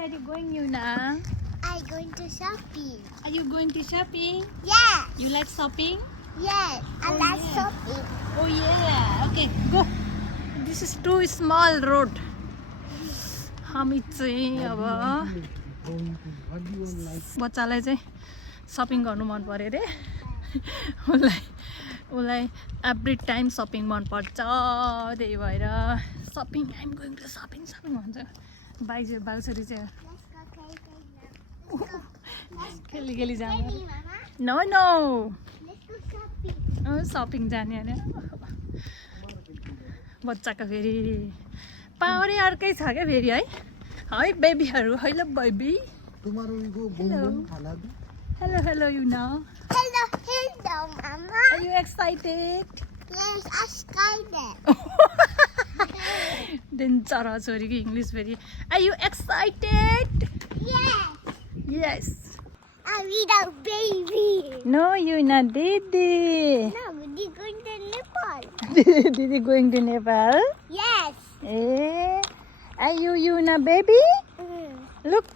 are you going, Yuna? I'm going to shopping. Are you going to shopping? Yes. You like shopping? Yes. I like shopping. Oh yeah. Okay, go. This is too small road. हामी चाहिँ अब बच्चालाई चाहिँ shopping गर्नु मन पर्यो रे उसलाई एभ्री टाइम सपिङ मन पर्छ त्यही भएर shopping I'm going to shopping भन्छ बालछोरी चाहिँ खेली जाने नो सपिङ जाने अरे बच्चाको फेरि पावरै अर्कै छ क्या फेरि है बेबीहरू hello baby hello Yuna. Hello, Mama. Are you excited? Yes, I'm excited. Danger छोरीको इङ्ग्लिस फेरि Are you excited? Yes. Yes. I'm with a baby. No, Yuna, Didi. No, we're going to Nepal. Didi going to Nepal? Yes. Eh? Are you Yuna baby? Look.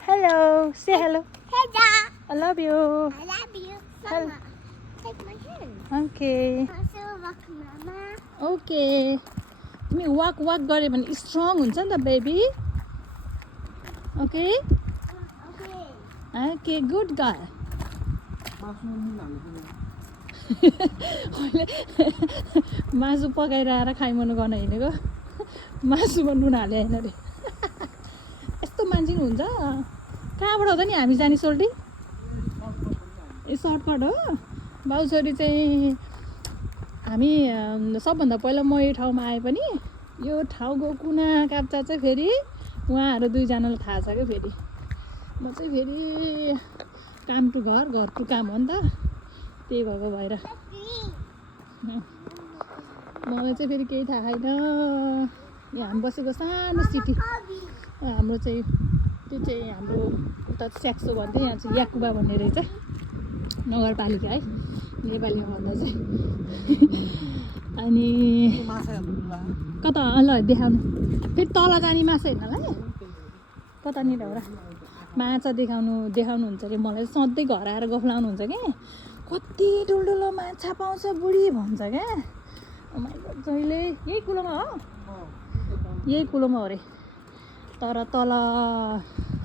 Hello. Say hello. Hello. I love you. I love you. Hello. Mama, take my hand. Okay. Also, walk, Mama. Okay. तिमी walk गऱ्यो भने strong हुन्छ नि त baby okay Okay. Okay good girl मासु पकाएर आएर खाइमनु गर्न हिँडेको मासुमा नुन हाले होइन अरे यस्तो मान्छे नि हुन्छ कहाँबाट हो त नि हामी जाने सोल्टी ए सर्टकट हो बाउ छोरी चाहिँ हामी सबभन्दा पहिला म यो ठाउँमा आए पनि यो ठाउँको कुना काप्चा चाहिँ फेरि उहाँहरू दुईजनालाई थाहा छ क्या फेरि म चाहिँ फेरि काम टु घर टु काम हो नि त त्यही भएको भएर मलाई चाहिँ फेरि केही थाहा छैन यो हामी बसेको सानो सिटी हाम्रो चाहिँ त्यो चाहिँ हाम्रो उता स्याक्सो भन्थ्यो यहाँ चाहिँ याकुबा भन्ने रहेछ नगरपालिका है नेपालीमा भन्दा चाहिँ अनि कता ल देखाउनु फेरि तल जाने माछा हेर्नलाई कतानिर हो र माछा देखाउनुहुन्छ अरे मलाई सधैँ घर आएर गफलाउनुहुन्छ क्या कति ठुल्ठुलो माछा पाउँछ बुढी भन्छ क्या जहिले यही कुलोमा हो अरे तर तल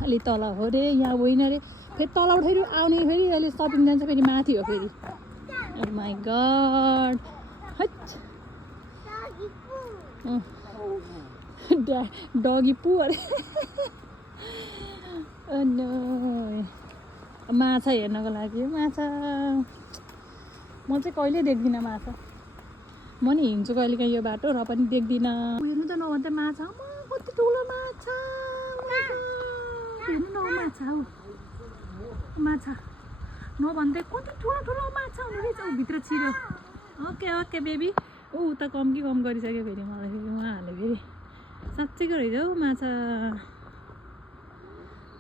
अलि तल हो अरे यहाँ होइन अरे फेरि तल फेरि आउने फेरि अहिले सपिङ जान्छ फेरि माथि हो फेरि माई गड डगी पू अरे माछा हेर्नको लागि माछा म चाहिँ कहिले देख्दिनँ माछा म नि हिँड्छु कहिले काहीँ यो बाटो र पनि देख्दिनँ हेर्नु त नभन्दा माछा कति ठुलो माछा हेर्नु न माछा हौ माछा नभन्दै कति ठुलो माछा हुने रहेछ ऊ भित्र छिर्यो ओके बेबी ऊ उता कम गरिसक्यो फेरि मलाई फेरि उहाँहरूले फेरि साँच्चैको रहेछ हौ माछा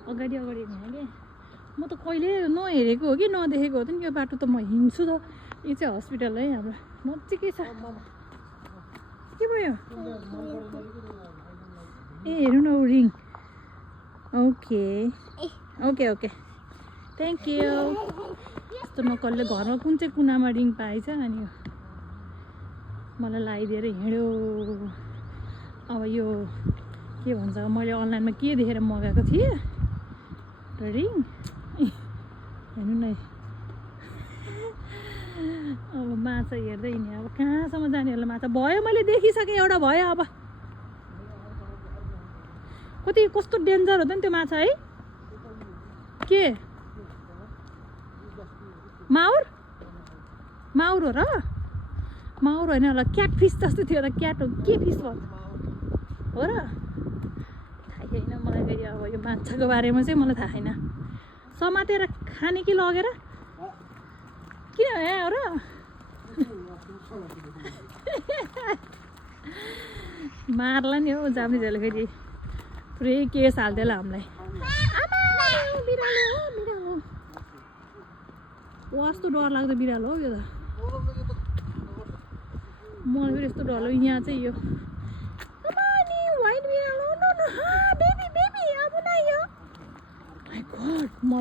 अगाडि हिँड्यो कि म त कहिले नहेरेको हो कि नदेखेको हो त नि यो बाटो त म हिँड्छु त यो चाहिँ हस्पिटल है हाम्रो नजिकै छ के भयो ए हेर्नु न रिङ ओके थ्याङ्क यू यस्तो म कसले घरमा कुन चाहिँ कुनामा रिङ पाएछ अनि मलाई लगाइदिएर हिँड्यो अब यो के भन्छ मैले अनलाइनमा के देखेर मगाएको थिएँ रिङ हेर्नु न अब माछा हेर्दै नि अब कहाँसम्म जाने होला माछा भयो मैले देखिसकेँ एउटा भयो अब कति कस्तो डेन्जर हो त नि त्यो माछा है के माउर हो र माउर होइन होला क्याट फिस जस्तो थियो त क्याट हो के फिस भन्छ हो र थाहा छैन मलाई फेरि अब यो माछाको बारेमा चाहिँ मलाई थाहा छैन समातेर खाने कि लगेर किन हो र मार्ला नि हौ जाम्निजहरूले फेरि पुरै केस हाल्थ्यो हामीलाई बिरालो कस्तो डर लाग्दो बिरालो हो यो त मलाई फेरि यस्तो डर लाग्यो यहाँ चाहिँ यो व्हाइट बिरालो बेबी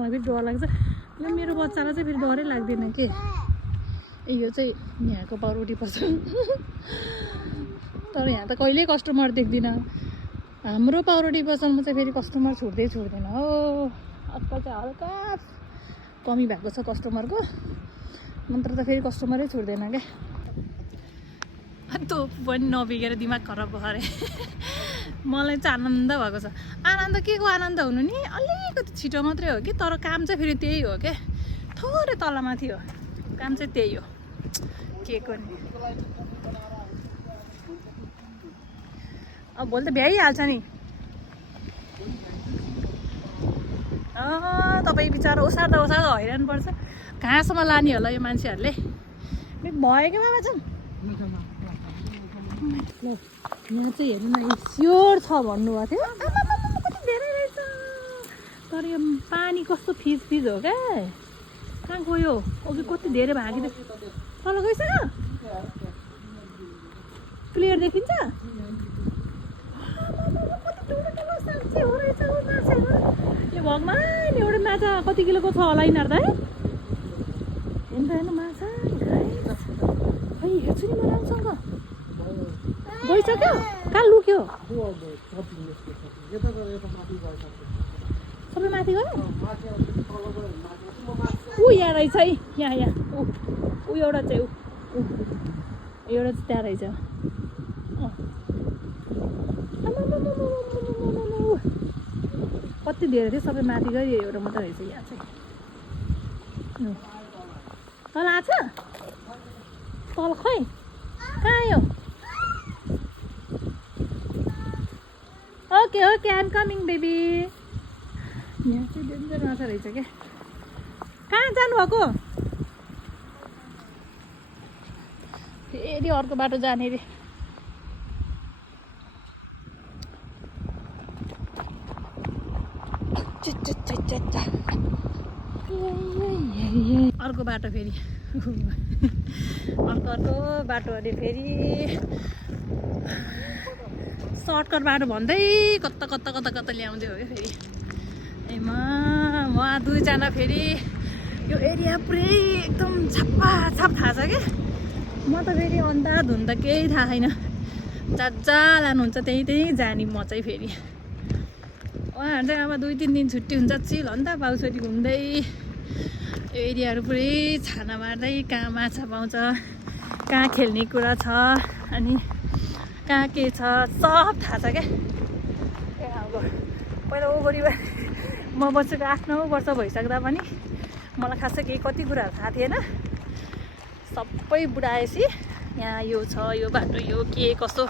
मलाई फेरि डर लाग्छ ल मेरो बच्चालाई चाहिँ फेरि डरै लाग्दैन के यो चाहिँ यहाँको पाउरोटी पसल तर यहाँ त कहिल्यै कस्टमर देख्दिनँ हाम्रो पाउरोटी पसलमा चाहिँ फेरि कस्टमर छुट्दैन हो आजकल चाहिँ हल्का कमी भएको छ कस्टमरको नत्र त फेरि कस्टमरै छुट्दैन क्या त्यो पनि नबिगेर दिमाग खराब भयो अरे मलाई चाहिँ आनन्द भएको छ आनन्द के को आनन्द हुनु नि अलिकति छिटो मात्रै हो कि तर काम चाहिँ फेरि त्यही हो क्या थोरै तलमाथि हो काम चाहिँ त्यही हो के को नि अब भोलि त भ्याइहाल्छ नि तपाईँ बिचरा ओसार्दा हैरान पर्छ कहाँसम्म लाने होला यो मान्छेहरूले भयो क्या बाबा छन् ल यहाँ चाहिँ हेर्नु न स्योर छ भन्नुभएको थियो कति धेरै रहेछ तर यो पानी कस्तो फिज हो क्या कहाँ गयो अघि कति धेरै भागिदियो तल गइसक्यो क्लियर देखिन्छ साँच्चै हो रहेछ माछाहरू ए भगवान् एउटा माछा कति किलोको छ होला यिनीहरू त है हेर्नु माछा खै हेर्छु नि म राम्रोसँग गइसक्यो कहाँ लुक्यो सबै माथि गयो ऊ यहाँ रहेछ है यहाँ ऊ एउटा चाहिँ एउटा चाहिँ त्यहाँ रहेछ कति धेरै थियो सबै माथि गयो एउटा मात्रै रहेछ यहाँ चाहिँ तल आएको छ तल खै कहाँ आयो okay I am coming baby यहाँ चाहिँ डेन्जर माछा रहेछ क्या कहाँ जानुभएको फेरि अर्को बाटो जाने रे अर्को बाटो फेरि अर्को बाटो अरे फेरि सर्टकट बाटो भन्दै कता ल्याउँदै हो क्या फेरि एमा उहाँ दुईजना फेरि यो एरिया पुरै एकदम छाप्पा छाप थाहा छ क्या म त फेरि अन्धाधुन्ध केही थाहा छैन जहाँ लानुहुन्छ त्यही जाने म चाहिँ फेरि उहाँहरू चाहिँ अब 2-3 दिन छुट्टी हुन्छ चिल हो नि त बाउछोरी घुम्दै यो एरियाहरू पुरै छाना मार्दै कहाँ माछा पाउँछ कहाँ खेल्ने कुरा छ अनि कहाँ के छ सब थाहा छ क्या अब पहिला ओगोरीमा म बसेको 8-9 वर्ष भइसक्दा पनि मलाई खासै केही कति कुराहरू थाहा थिएन सबै बुढाएपछि यहाँ यो छ यो बाटो यो के कसो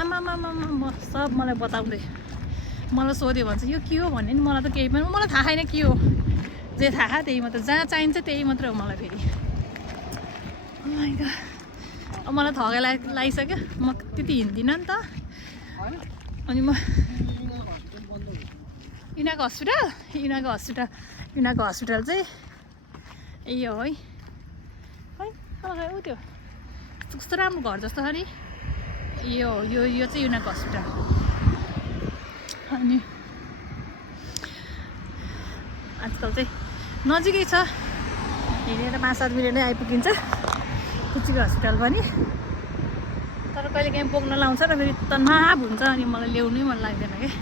आमामामा सब मलाई बताउँदै मलाई सोध्यो भन्छ यो के हो भन्ने नि मलाई त केही पनि मलाई थाहा छैन के हो जे थाहा त्यही मात्र जहाँ चाहिन्छ त्यही मात्रै हो मलाई फेरि अब मलाई थगाइ लागिसक्यो म त्यति हिँड्दिनँ नि त अनि म इनाको हस्पिटल चाहिँ यो है ऊ त्यो कस्तो राम्रो घर जस्तो छ नि यो चाहिँ इनाको हस्पिटल अनि आजकल चाहिँ नजिकै छ हिँडेर 5-7 मिनट नै आइपुगिन्छ कुचीको हस्पिटल पनि तर कहिले काहीँ बोक्न लाउँछ र फेरि तनाव हुन्छ अनि मलाई ल्याउनै मन लाग्दैन क्या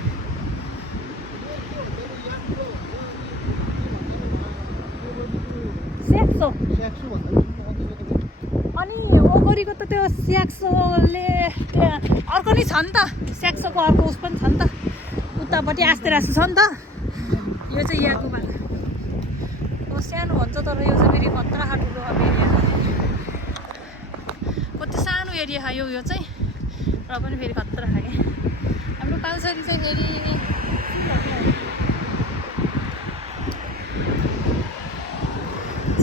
स्याक्सो अनि ओगोरीको त त्यो स्याक्सोले अर्को नै छ नि त स्याक्सोको अर्को उस पनि छ नि त उतापट्टि आस्तेरासु छ नि त यो चाहिँ याकुबा सानो भन्छ तर यो चाहिँ फेरि खतरा ठुलो अब एरिया कति सानो एरिया यो चाहिँ र पनि फेरि खतरा क्या हाम्रो कालसरी चाहिँ फेरि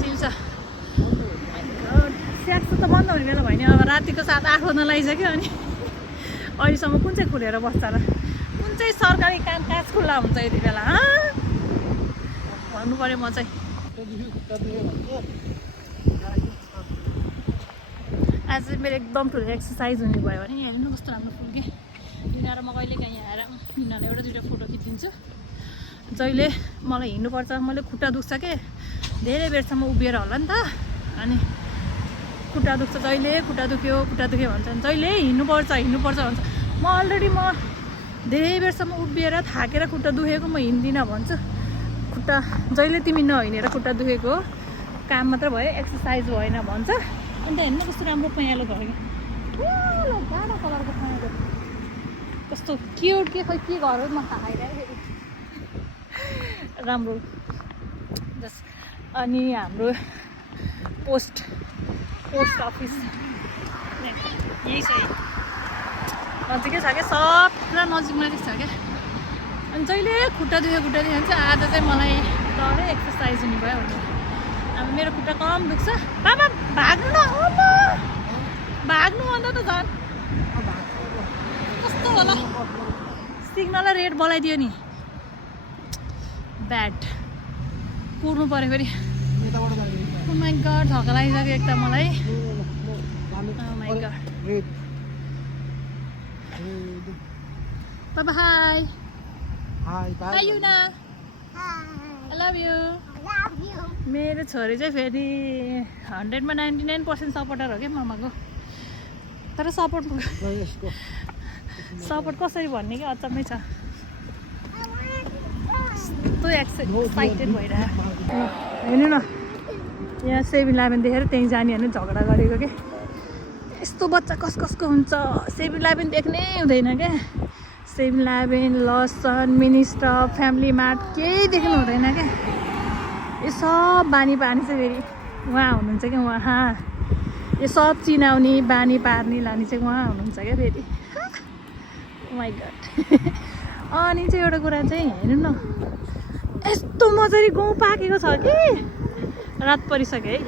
चिल्छ स्याक्सो त बन्द हुने बेला भयो नि अब रातिको 7-8 बज्न लागिसक्यो अनि अहिलेसम्म कुन चाहिँ खुलेर बस्छ र कुन चाहिँ सरकारी कामकाज खुल्ला हुन्छ यति बेला भन्नु पऱ्यो म चाहिँ आज मेरो एकदम ठुलो एक्सर्साइज हुने भयो भने हेर्नु कस्तो राम्रो फुल के यिनीहरू म कहिले काहीँ आएर यिनीहरूलाई 1-2 फोटो खिचिदिन्छु जहिले मलाई हिँड्नुपर्छ, मैले खुट्टा दुख्छ के धेरै बेरसम्म उभिएर होला नि त, अनि खुट्टा दुख्छ, जहिले खुट्टा दुख्यो भन्छन्, जहिले हिँड्नुपर्छ भन्छ। म अलरेडी धेरै बेरसम्म उभिएर थाकेर खुट्टा दुखेको म हिँड्दिनँ भन्छु। खुट्टा जहिले तिमी नहिँडेर खुट्टा दुखेको हो, काम मात्र भयो, एक्सर्साइज भएन भन्छ। अन्त हेर्नु कस्तो राम्रो पहेँलो भयो क्या, गाढा कलरको पहेँलो, कस्तो क्युट के खै के घर हो म थाहा छैन फेरि, राम्रो जस। अनि हाम्रो पोस्ट अफिस यही छ, नजिकै छ क्या, सब पुरा नजिक छ क्या। अनि जहिले खुट्टा दुख्यो भने चाहिँ आज चाहिँ मलाई डरै एक्सर्साइज हुने भयो भनेर। अब मेरो खुट्टा कम दुख्छ। बाबा भाग्नु न, भाग्नु अन्त त झन् कस्तो होला, सिग्नललाई रेड बोलाइदियो नि, ब्याड कुर्नु पऱ्यो फेरि। Oh my god, थका लागिसक्यो एक त मलाई। Oh my god. Bye bye. Bye Yuna. I love you. मेरो छोरी चाहिँ फेरि 100मा 99% सपोर्टर हो क्या मामाको। तर सपोर्ट कसरी भन्ने कि अचम्मै छ, यस्तो एक्साइटेड भइरहेको। हेर्नु न, यहाँ 7-11 देखेर त्यहीँ जाने होइन झगडा गरेको के। यस्तो बच्चा कसको हुन्छ, 7-11 देख्नै हुँदैन क्या। 7-11, लसन, मिनिस्टर, फ्यामिली मार्ट केही देख्नु हुँदैन क्या। यो सब बानी पार्ने चाहिँ फेरि उहाँ हुनुहुन्छ क्या, उहाँ यो सब चिनाउने बानी पार्ने लाने चाहिँ उहाँ हुनुहुन्छ क्या फेरि। My God. अनि चाहिँ एउटा कुरा चाहिँ हेर्नु न, यस्तो मजाले गहुँ पाकेको छ कि, रात परिसक्यो है,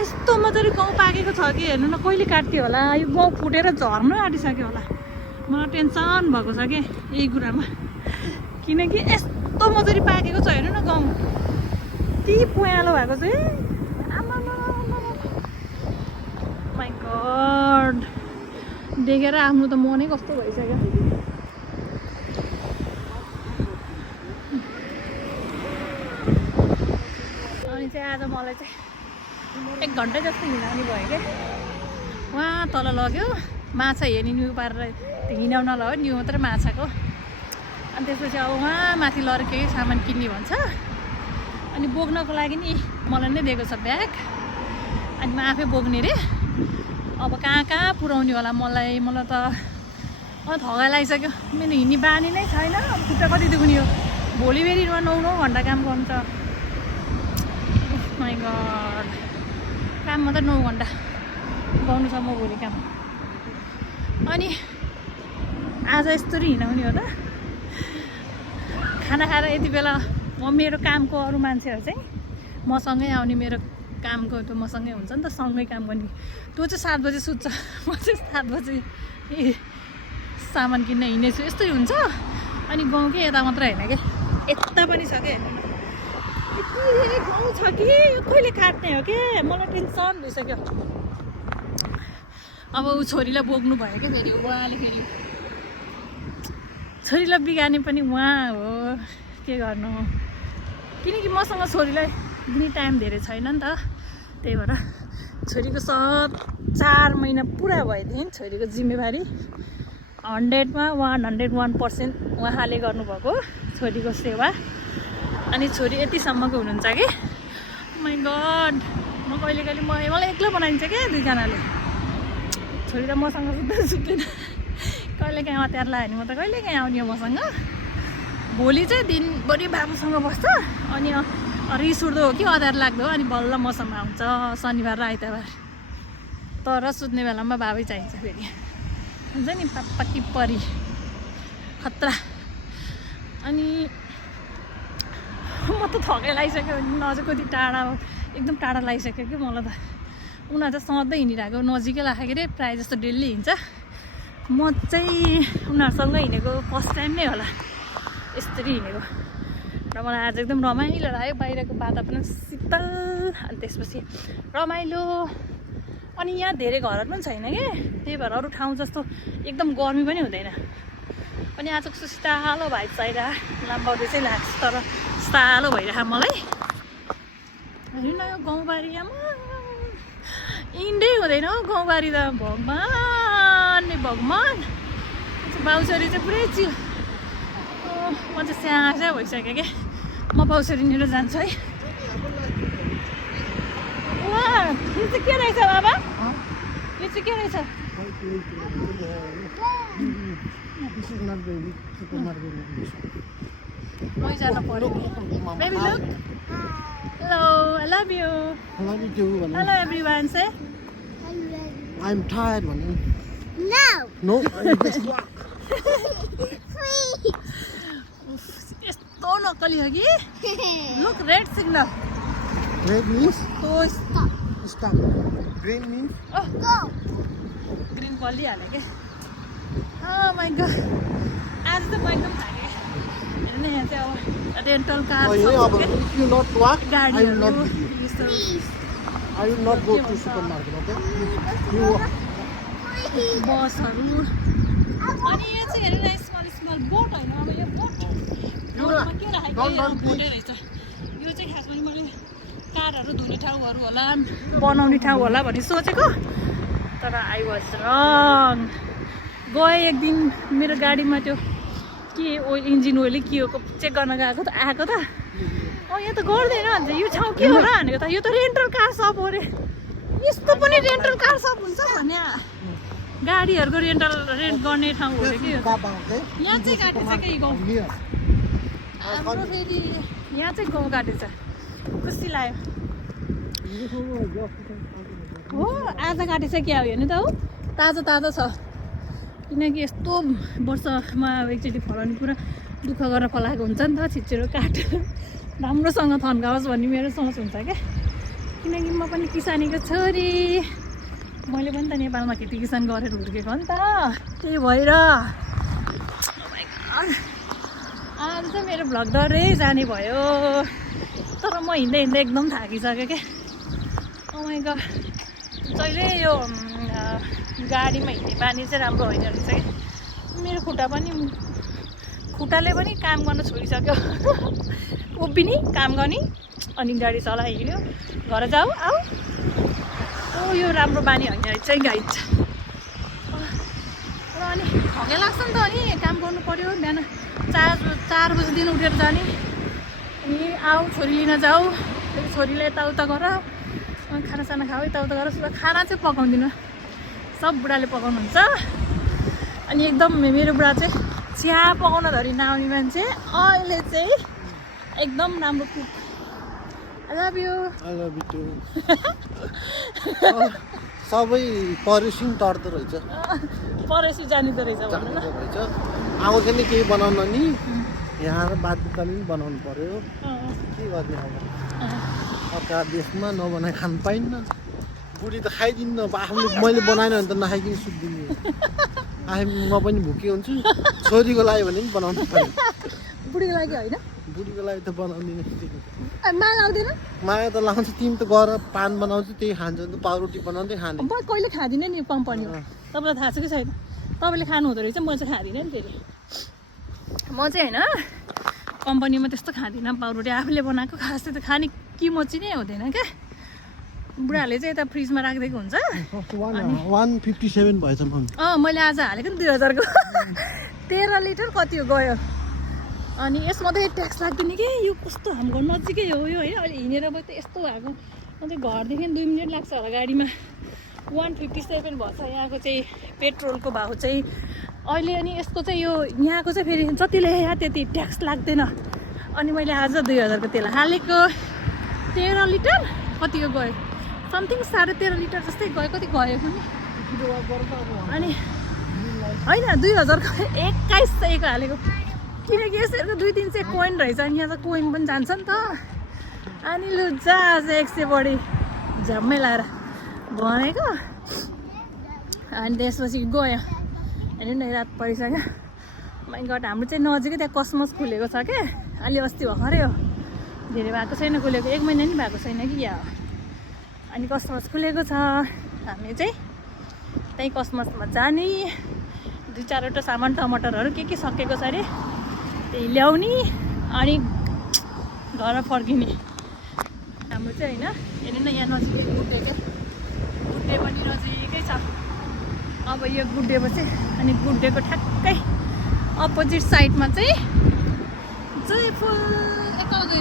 यस्तो मजाले गहुँ पाकेको छ कि हेर्नु न, कहिले काट्थ्यो होला, यो गहुँ फुटेर झर्नु आँटिसक्यो होला। मलाई टेन्सन भएको छ कि यही कुरामा, किनकि यस्तो मजाले पाकेको छ हेर्नु न गहुँ, यति पहेँलो भएको छ। माई गड, देखेर आफ्नो त मनै कस्तो भइसक्यो। अनि चाहिँ आज मलाई चाहिँ 1 घन्टा जस्तो हिँडाउने भयो क्या। उहाँ तल लग्यो, माछा हेर्ने न्यु पारेर हिँडाउन लगायो, न्यु मात्रै माछाको। अनि त्यसपछि अब उहाँ माथि लगेर केही सामान किन्ने भन्छ। अनि बोक्नको लागि नि मलाई नै दिएको छ ब्याग, अनि म आफै बोक्ने रे। अब कहाँ पुऱ्याउने होला मलाई त थकाइ लागिसक्यो। मेरो हिँड्ने बानी नै छैन, खुट्टा कति दुख्ने हो, भोलि फेरि 9 घन्टा काम गर्नु छ। माई गड, काम मात्रै 9 घन्टा गर्नु छ म भोलि काम। अनि आज यस्तरी हिँडाउने हो त। खाना खाएर यति बेला मेरो कामको अरू मान्छेहरू चाहिँ मसँगै आउने, मेरो कामको त मसँगै हुन्छ नि त, सँगै काम गर्ने। त्यो चाहिँ 7 बजे सुत्छ, म चाहिँ 7 बजे सामान किन्न हिँडेछु। यस्तै हुन्छ। अनि गाउँकै यता मात्र होइन क्या, यता पनि छ क्या। यति धेरै गाउँ छ कि कहिले काट्ने हो क्या, मलाई टेन्सन भइसक्यो। अब ऊ छोरीलाई बोक्नु भयो क्या फेरि, उहाँले फेरि छोरीलाई बिगार्ने पनि उहाँ हो, के गर्नु। किनकि मसँग छोरीलाई दिने टाइम धेरै छैन नि त, त्यही भएर छोरीको सब 4 महिना पुरा भएदेखि छोरीको जिम्मेवारी 100मा 101% उहाँले गर्नुभएको छोरीको सेवा। अनि छोरी यतिसम्मको हुनुहुन्छ कि माई गड, म कहिले मलाई एक्लै बनाइदिन्छ क्या 2जनाले। छोरी त मसँग सुत्दैन, कहिले काहीँ अँध्यार लाग्यो भने म त कहिले काहीँ आउने हो मसँग। भोलि चाहिँ दिनभरि बाबुसँग बस्छ, अनि रिस उठ्दो हो कि अँध्यार लाग्दो हो, अनि बल्ल मसँग आउँछ शनिबार र आइतबार। तर सुत्ने बेलामा बाबै चाहिन्छ फेरि, हुन्छ नि, पापा कि परी खतरा। अनि म त थकाइ लागिसक्यो, अझै कति टाढा, एकदम टाढा लागिसक्यो कि मलाई त। उनीहरू चाहिँ सधैँ हिँडिरहेको, नजिकै लाग्यो रे, प्रायः जस्तो डेली हिँड्छ। म चाहिँ उनीहरूसँग हिँडेको फर्स्ट टाइम नै होला यसरी हिँडेको। र मलाई आज एकदम रमाइलो लाग्यो, बाहिरको वातावरण शीतल, अनि त्यसपछि रमाइलो। अनि यहाँ धेरै घरहरू पनि छैन कि, त्यही भएर अरू ठाउँ जस्तो एकदम गर्मी पनि हुँदैन। पनि आजको सुस्तालो भाइ चाहिएर लाम्बाउँदै चाहिँ लाग्छ तर सालो भइरहेको मलाई हेर्नु न यो गाउँबारी आमा इन्डै हुँदैन हौ गाउँबारी त भगवान् नै भगवान् बाउछरी चाहिँ पुरै चिल म चाहिँ स्याहा भइसक्यो क्या म बाउछरीनिर जान्छु है वा यो चाहिँ के रहेछ बाबा यो चाहिँ के रहेछ मै जानु पर्यो baby look hello I love you hello everyone say I'm tired one. No. No, just walk. Please. यस्तो नक्कली हो कि look red signal Red means तो stop. Green means Go. Green बलिहाल्यो क्या माइ गड आज त म एकदम थाकेँ हेर्नु न यहाँ चाहिँ अब rental car if you not walk, I will not गाडीहरू give you. Please. I will not go to supermarket, okay? You walk. Please. बसहरू अनि यो चाहिँ हेर्नु न स्मल स्मल बोट होइन अब यो बोट बोटमा के राखेको बोटै रहेछ यो चाहिँ खासमा मैले कारहरू धुने ठाउँहरू होला बनाउने ठाउँ होला भन्ने सोचेको तर आई वाज रङ गएँ एक दिन मेरो गाडीमा त्यो के ओइल इन्जिन ओइल के हो चेक गर्न गएको त आएको त यहाँ त गर्दैन भन्छ यो ठाउँ के हो र भनेको त यो त रेन्टल कार सप हो अरे यस्तो पनि रेन्टल कार सप हुन्छ भने गाडीहरूको रेन्ट गर्ने ठाउँ हो अरे कि यो Baba, okay? यहाँ चाहिँ काटेछ क्या यो गाउँ Here. हाम्रो फेरि यहाँ चाहिँ गाउँ काटेछ खुसी लाग्यो हो आज काटेछ क्या हो हेर्नु त हो ताजा ताजा छ किनकि यस्तो वर्षमा अब एकचोटि फलाउने पुरा दुःख गरेर फलाएको हुन्छ नि त छिच्चेर काटेर राम्रोसँग थन्काओस् भन्ने मेरो सोच हुन्छ क्या किनकि म पनि किसानीको छोरी मैले पनि त नेपालमा खेती किसान गरेर हुर्केको हो नि त त्यही भएर आज चाहिँ मेरो भ्लग डरै जाने भयो तर म हिँड्दै हिँड्दै एकदम थाकिसक्यो क्या my god जहिले यो गाडीमा हिँड्ने बानी चाहिँ राम्रो होइन रहेछ कि मेरो खुट्टाले पनि काम गर्न छोडिसक्यो उभिने काम गर्ने अनि गाडी चलाइ हिँड्यो घर जाऊ आऊ यो राम्रो बानी होइन रहेछ है गाइड र अनि हगे लाग्छ नि त अनि काम गर्नु पर्यो बिहान 4 बजीदेखि उठेर जाने अनि आऊ छोरी लिन जाऊ फेरि छोरीलाई यताउता गर खानासाना खाऊ यताउता गर खाना चाहिँ पकाउँदिनँ सब बुढाले पकाउनुहुन्छ अनि एकदम मेरो बुढा चाहिँ चिया पकाउन धरि नआउने मान्छे अहिले चाहिँ एकदम राम्रो कुक आई लभ यु सबै परेसिङ टर्दो रहेछ परेसी जानिदो रहेछ भन्नु न आउँछ नि केही बनाउन नि यहाँ बाध्यताले पनि बनाउनु पर्यो के गर्ने अब अर्का देशमा नबनाइ खान पाइन्न बुढी त खाइदिन्न आफूले मैले बनाएन भने त नखाइकन सुत्दिनु म पनि भुके हुन्छु छोरीको लागि भने पनि बनाउनु पर्यो बुढीको लागि होइन बुढीको लागि त बनाउँदिन मा लाउँदैन माया त लाउँछ तिमी त गएर पान बनाउँछ त्यही खान्छ नि त पाउरोटी बनाउँदै खाने म कहिले खाँदिनँ नि कम्पनी हो तपाईँलाई थाहा छ कि छैन तपाईँले खानु हुँदो रहेछ म चाहिँ खाँदिनँ नि फेरि म चाहिँ होइन कम्पनीमा त्यस्तो खाँदिनँ पाउरोटी आफूले बनाएको खास त खाने किमोची नै हुँदैन क्या बुढाहरूले चाहिँ यता फ्रिजमा राखिदिएको हुन्छ 157 भएछ मैले आज हालेको नि 2000 को 13 लिटर कति हो गयो अनि यसमा त ट्याक्स लाग्दैन कि यो कस्तो हाम्रो नजिकै हो यो होइन अहिले हिँडेर भयो त यस्तो भएको अन्त घरदेखि 2 मिनट लाग्छ होला गाडीमा 157 भएछ यहाँको चाहिँ पेट्रोलको भाउ चाहिँ अहिले अनि यसको चाहिँ यो यहाँको चाहिँ फेरि जति ल्याए त्यति ट्याक्स लाग्दैन अनि मैले आज 2000 को तेल हालेको 13 लिटर कतिको गयो समथिङ 13.5 लिटर जस्तै गयो कति गयो पनि अनि होइन 2000 को 2100 को हालेको किनकि यसरी 2-3 चाहिँ कोइन रहेछ अनि यहाँ त कोइन पनि जान्छ नि त अनि लु जा 100 बढी झ्याम्मै लाएर भनेको अनि त्यसपछि गयो अनि नै रात परिसक्यो माइ गड हाम्रो चाहिँ नजिकै त्यहाँ कसमस खुलेको छ क्या अलि अस्ति भर्खरै हो धेरै भएको छैन खुलेको 1 महिना नि भएको छैन कि या अनि कसमस खुलेको छ हामी चाहिँ त्यही कसमसमा जाने 2-4वटा सामान टमाटरहरू के सकेको छ अरे त्यही ल्याउने अनि घर फर्किने हाम्रो चाहिँ होइन हेर्नु न यहाँ नजिकै गुड्डे क्या गुड्डे पनि नजिकै छ अब यो गुड्डेपछि अनि गुड्डेको ठ्याक्कै अपोजिट साइडमा चाहिँ जयफुल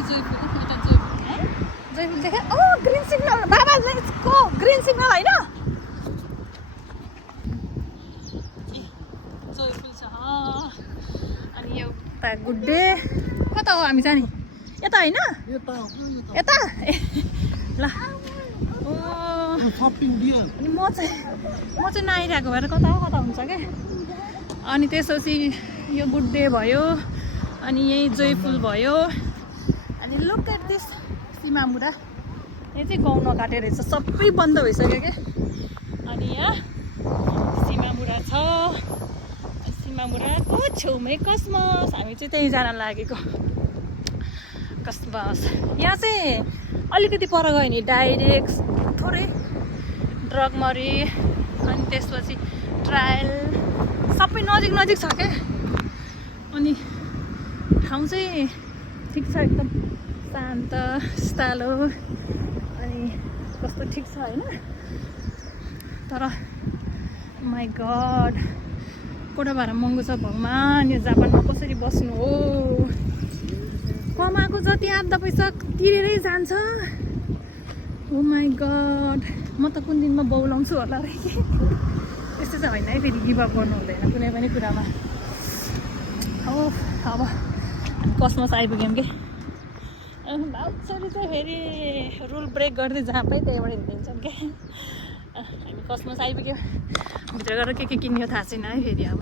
जयफुल है जयफुल देखा ग्रिन सिग्नल बाबा लेट्सको ग्रिन सिग्नल होइन जयफुल छ अनि एउटा गुड्डे कता हो हामी जाने यता होइन यता ल अनि म चाहिँ नआइरहेको भएर कता हुन्छ क्या अनि त्यसपछि यो गुड्डे भयो अनि यही जयफुल भयो अनि लुक एट दिस सिमामुरा यो चाहिँ गाउँ नकाटेर रहेछ सबै बन्द भइसक्यो क्या अनि यहाँ सिमामुरा छ सिमामुराको छेउमै कसमस हामी चाहिँ त्यहीँ जान लागेको कसमस यहाँ चाहिँ अलिकति पर गयो नि डाइरेक्ट थोरै ड्रगमरी अनि त्यसपछि ट्रायल सबै नजिक छ क्या अनि ठाउँ चाहिँ ठिक छ एकदम शान्त स्टालो अनि कस्तो ठिक छ होइन तर माई गड कोठा भाडा महँगो छ भगवान् यो जापानमा कसरी बस्नु हो कमाएको जति आधा पैसा तिरेरै जान्छ ओ माई गड म त कुन दिनमा बौलाउँछु होला रे त्यस्तो चाहिँ होइन है फेरि गिभअप गर्नु हुँदैन कुनै पनि कुरामा हो अब कसमस आइपुग्यौँ कि भाउचरले चाहिँ फेरि रुल ब्रेक गर्दै जहाँ पाइ त्यहीँबाट हिँडिदिन्छौँ क्या हामी कसमस आइपुग्यौँ भित्र गएर के किन्यो थाहा छैन है फेरि अब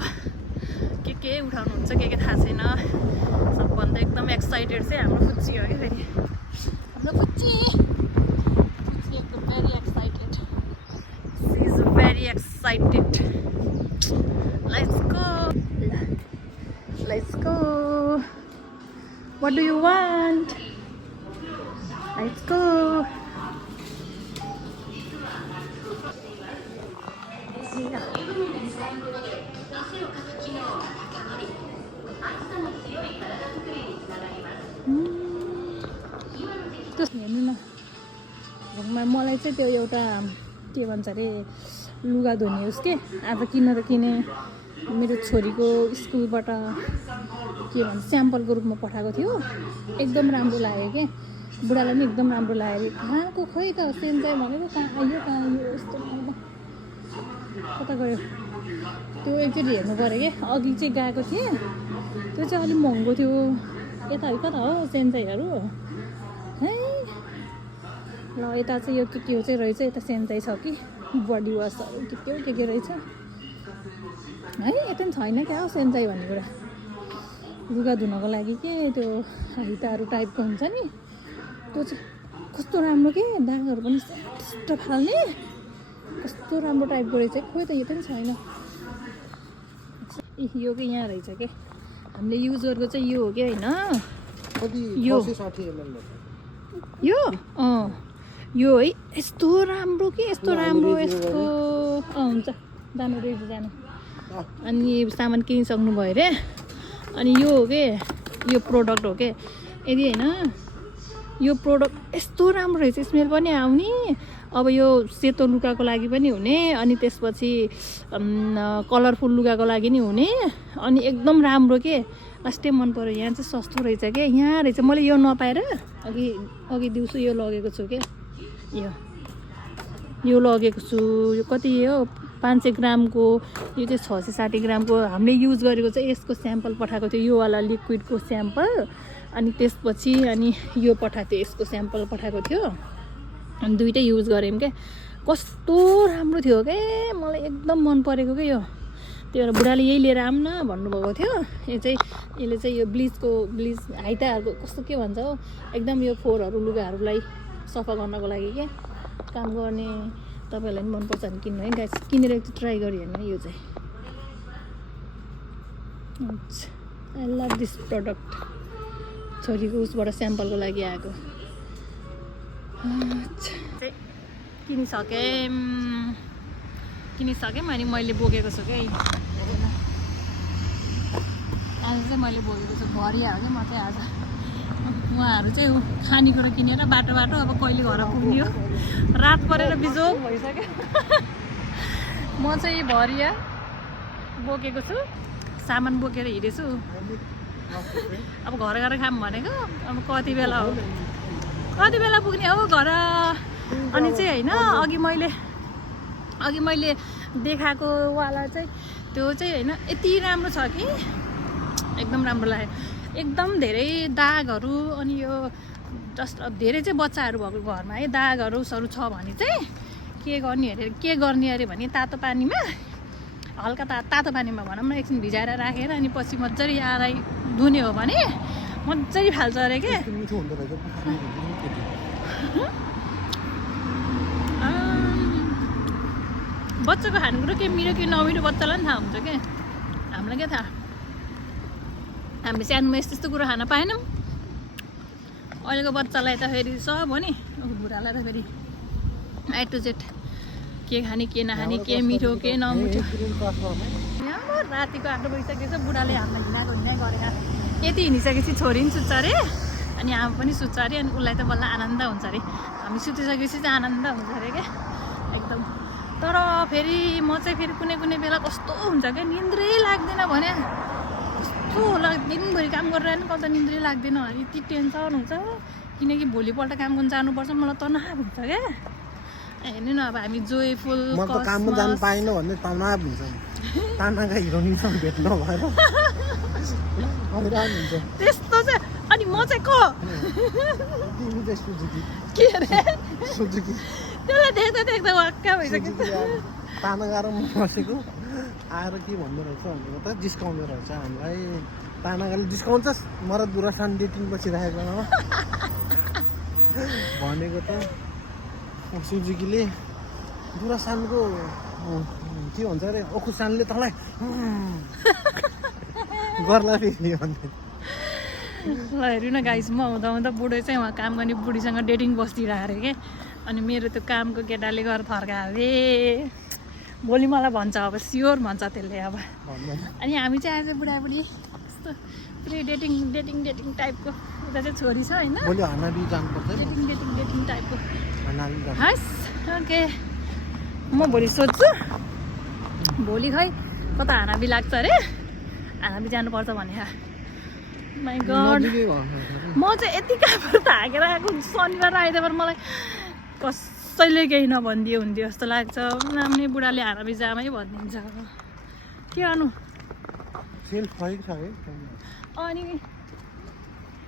के उठाउनुहुन्छ के थाहा छैन सबभन्दा एकदम एक्साइटेड चाहिँ हाम्रो फुच्ची हो कि फेरि हाम्रो फुच्ची एकदम very excited she is very excited let's go what do you want let's go हेर्नु न घरमा मलाई चाहिँ त्यो एउटा के भन्छ अरे लुगा धुने होस् के आज किन त किने मेरो छोरीको स्कुलबाट के भन्छ स्याम्पलको रूपमा पठाएको थियो एकदम राम्रो लाग्यो के बुढालाई पनि एकदम राम्रो लाग्यो कहाँको खोइ त सेन्जाइ भनेको कहाँ आयो यस्तो कता गयो त्यो एकचोटि हेर्नु पऱ्यो कि अघि चाहिँ गएको थिएँ त्यो चाहिँ अलिक महँगो थियो यता कता हो सेन्जाइहरू है ल यता चाहिँ यो के चाहिँ रहेछ यता सेन्जाइ छ कि बडी वासहरू के रहेछ है यता पनि छैन क्या हो सेन्जाइ भन्ने कुरा लुगा धुनको लागि के त्यो हाइताहरू टाइपको हुन्छ नि त्यो चाहिँ कस्तो राम्रो के दागहरू पनि स्याट फाल्ने कस्तो राम्रो टाइपको रहेछ खोइ त यो पनि छैन यो के यहाँ रहेछ के हामीले युज गरेको चाहिँ यो हो कि होइन यो है यस्तो राम्रो कि यस्तो राम्रो यस्तो हुन्छ जानु रहेछ जानु अनि सामान किनिसक्नु भयो अरे अनि यो हो के यो प्रोडक्ट हो के यदि होइन यो प्रोडक्ट यस्तो राम्रो रहेछ स्मेल पनि आउने अब यो सेतो लुगाको लागि पनि हुने अनि त्यसपछि कलरफुल लुगाको लागि नि हुने अनि एकदम राम्रो के लास्टै मन पऱ्यो यहाँ चाहिँ सस्तो रहेछ क्या यहाँ रहेछ मैले यो नपाएर अघि दिउँसो यो लगेको छु क्या यो लगेको छु यो कति हो 500 ग्रामको यो चाहिँ 660 ग्रामको हामीले युज गरेको चाहिँ यसको स्याम्पल पठाएको थियो यो वाला लिक्विडको स्याम्पल अनि त्यसपछि अनि यो पठाएको थियो यसको स्याम्पल पठाएको थियो अनि दुइटै युज गऱ्यौँ क्या कस्तो राम्रो थियो क्या मलाई एकदम मन परेको क्या यो त्यही भएर बुढाले यही लिएर आऊँ न भन्नुभएको थियो यसले चाहिँ यो ब्लिच हाइताहरूको कस्तो के भन्छ हो एकदम यो फोहोरहरू लुगाहरूलाई सफा गर्नको लागि क्या काम गर्ने तपाईँहरूलाई पनि मनपर्छ भने किन्नु है गाइस किनेर एकचोटि ट्राई गरी हेर्नु यो चाहिँ आई लभ दिस प्रडक्ट छोरीको उसबाट स्याम्पलको लागि आएको किनिसकेँ अनि मैले बोकेको छु क्या आज चाहिँ मैले बोकेको छु भरिया हो क्या म चाहिँ आज उहाँहरू चाहिँ खानेकुरो किनेर बाटो बाटो अब कहिले घर पुग्ने हो रात परेर बिजोग भइसक्यो म चाहिँ भरिया बोकेको छु सामान बोकेर हिँडेछु अब घर गएर खाऊँ भनेको अब कति बेला पुग्ने हो घर अनि चाहिँ होइन अघि मैले देखाएको वाला चाहिँ त्यो चाहिँ होइन यति राम्रो छ कि एकदम राम्रो लाग्यो एकदम धेरै दागहरू अनि यो जस्ट धेरै चाहिँ बच्चाहरू भएको घरमा है दागहरू सरू छ भने चाहिँ के गर्ने अरे भने तातो पानीमा हल्का तातो पानीमा भनौँ न एकछिन भिजाएर राखेर अनि पछि मजाले आएर धुने हो भने मजाले फाल्छ अरे क्या बच्चाको खानेकुरो के मिठो कि नमिठो बच्चालाई पनि थाहा हुन्छ क्या हामीलाई क्या थाहा हामीले सानोमा यस्तो कुरो खान पाएनौँ अहिलेको बच्चालाई त फेरि सब हो नि बुढालाई त फेरि A to Z के खाने के नखाने के मिठो के नमिठो यहाँ रातिको 8 बजिसकेको छ बुढाले हामीलाई हिँडाइ गरेर यति हिँडिसकेपछि छोरी पनि सुत्छ अरे अनि आमा पनि सुत्छ अरे अनि उसलाई त बल्ल आनन्द हुन्छ अरे हामी सुतिसकेपछि चाहिँ आनन्द हुन्छ अरे क्या एकदम तर फेरि म चाहिँ फेरि कुनै बेला कस्तो हुन्छ क्या निन्द्रै लाग्दैन भने कस्तो होला दिनभरि काम गरेर नि कता निन्द्रै लाग्दैन यति टेन्सन हुन्छ किनकि भोलिपल्ट काम गर्न जानुपर्छ मलाई तनाव हुन्छ क्या हेर्नु न अब हामी जोयफुल म त काममा जानु पाएन भन्ने तनाव हुन्छ तानाका हिरोइनसँग भेट्न भएर हैरान हुन्छ त्यस्तो चाहिँ अनि म चाहिँ को तिमी चाहिँ सुजुकी के अरे सुजुकी त्यसलाई देख्दा वाक्का भइसक्यो ताना गाह्रो बसेको आएर के भन्दो रहेछ भनेको त जिस्काउँदो रहेछ हामीलाई तानागाले जिस्काउँछस् मरद बुढा सान डेटिङ बसिरहेको भनेको त सुजुकीले बुढा सानको के भन्छ अरे ओखुसानले तँलाई गर्ला फेरि भन्दै ल हेर्नु न गाइस म हुँदा बुढो चाहिँ उहाँ काम गर्ने बुढीसँग डेटिङ बस्दिरहेको अरे क्या अनि मेरो त्यो कामको केटाले गरेर फर्कायो अरे भोलि मलाई भन्छ अब स्योर भन्छ त्यसले अब अनि हामी चाहिँ आज बुढाबुढी यस्तो पुरै डेटिङ टाइपको उता चाहिँ छोरी छ होइन भोलि हनाबी जानुपर्छ डेटिङ टाइपको हनाबी हस् ओके म भोलि सोध्छु भोलि खै कता हानाबी लाग्छ अरे हानाबी जानुपर्छ भने माइ गड म चाहिँ यति कहाँबाट थाकेर आएको शनिबार आइतबार मलाई कसैले केही नभनिदियो हुन्थ्यो जस्तो लाग्छ नाम्ने बुढाले हानाबी जामै भनिदिन्छ के गर्नु अनि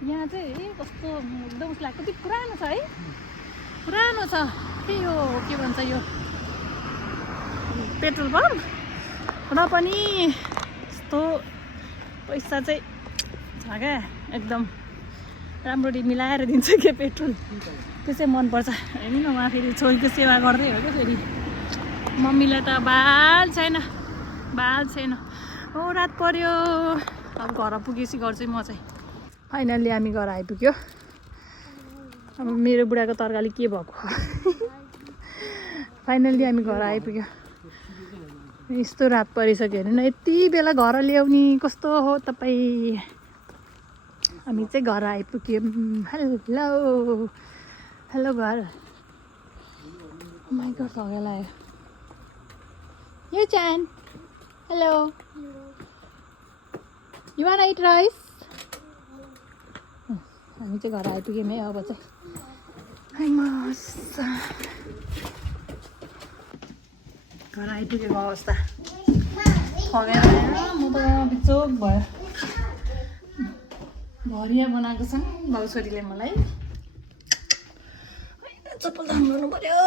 यहाँ चाहिँ कस्तो एकदम उस लाग्छ कति पुरानो छ है पुरानो छ के यो के भन्छ यो पेट्रोल पम्प र पनि यस्तो पैसा चाहिँ छ क्या एकदम राम्ररी मिलाएर दिन्छ क्या पेट्रोल त्यो चाहिँ मनपर्छ हेर्नु न उहाँ फेरि छोरीको सेवा गर्दै हो क्या फेरि मम्मीलाई त बाल छैन हो रात पर्यो अब घर पुगेपछि गर्छु म चाहिँ फाइनल्ली हामी घर आइपुग्यो अब मेरो बुढाको तरकारी के भएको फाइनल्ली हामी घर आइपुग्यो यस्तो रात परिसक्यो हेर्नु न यति बेला घर ल्याउने कस्तो हो तपाईँ हामी चाहिँ घर आइपुग्यौँ हेलो घर माइ गड थगेल आयो यो चान hello you want eat rice हामी चाहिँ घर आइपुग्यौँ है अब चाहिँ घर आइपुगेको अवस्था ठगेर म त बिचोक भयो भरिया बनाएको छ बाउ छोरीले मलाई चप्पल धाम गर्नु पर्यो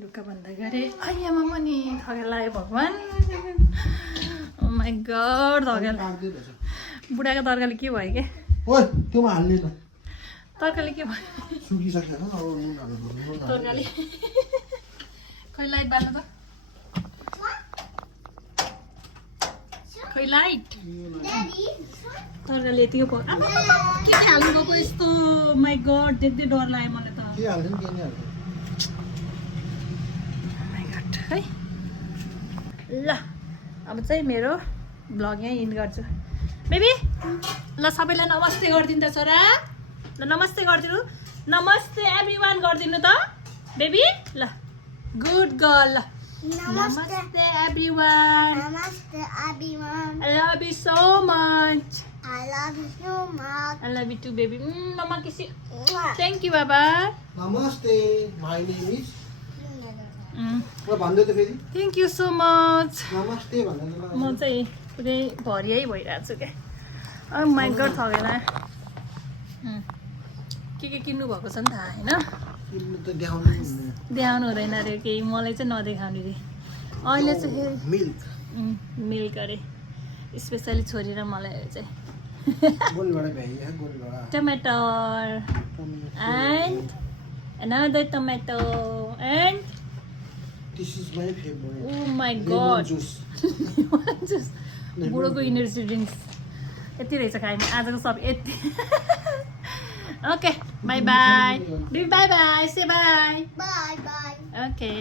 ढुक्का भन्दा गरे आइयामा पनि ठगेर लाग्यो भगवान् माइ गड ठगेर बुढाको तरकारी के भयो क्या त्योमा हाल्ने त तरकारी के भयो सुकिसकेर तरकारी खै लाइट बाल्नु त खै लाइट तरकारी यतिको पो के हाल्नु गएको यस्तो माइ गड देख्दै डर लाग्यो मलाई त के हाल्ने के नि हाल्ने माइ गड है ल अब चाहिँ मेरो भ्लग यहीँ इन्ड गर्छु बेबी ल सबैलाई नमस्ते गरिदिनु त छोरा ल नमस्ते गरिदिनु नमस्ते एभ्रिवान गरिदिनु त बेबी ल गुड गर्ल ल नमस्ते everyone Namaste, everyone. I love you so much I love you so much. I love you too baby मम्मा किसी Mwah. थ्याङ्क यू बाबा नमस्ते माई नेम इज ल भन्दै त फेरि थ्याङ्क यू सो मच नमस्ते भन्दै म चाहिँ पुरै भरियै भइरहेको छु क्या माइक गड थगेन के किन्नु भएको छ नि थाहा होइन किन्नु त देखाउनु देखाउनु हुँदैन अरे केही मलाई चाहिँ नदेखाउने रे अहिले चाहिँ फेरि मिल्क मिल्क अरे स्पेसली छोरी र मलाई चाहिँ गोलबाट भ्याइया गोलबाट टमाटर and another tomato and this is my favourite oh my god juice juice बुढोको इनर्जी ड्रिङ्क्स यति रहेछ खाइमा आजको सब यति okay bye bye bye bye say bye Bye bye. Okay